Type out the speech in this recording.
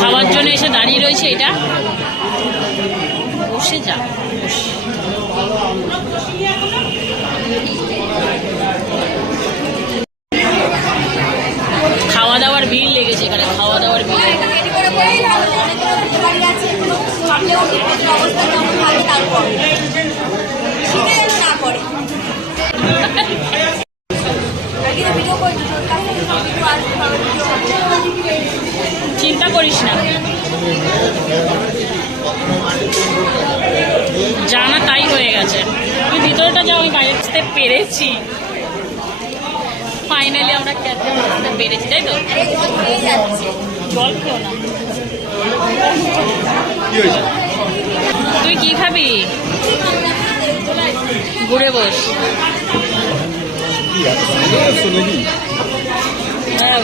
খাওয়ার জন্য এসে দাঁড়িয়ে রয়েছে। এটা বসে যা, খাওয়া দাওয়ার বিল লেগেছে এখানে, খাওয়া দাওয়ার বিল। চিন্তা করিস না, জানা তাই হয়ে গেছে। তুই ভিতরটা যাও, আমি বাইরে আসতে পেরেছি। ফাইনালি আমরা ক্যাফে আসতে পেরেছি, তাই তো? জল খেও না। তুই কি খাবি? ঘুরে বস। হ্যাঁ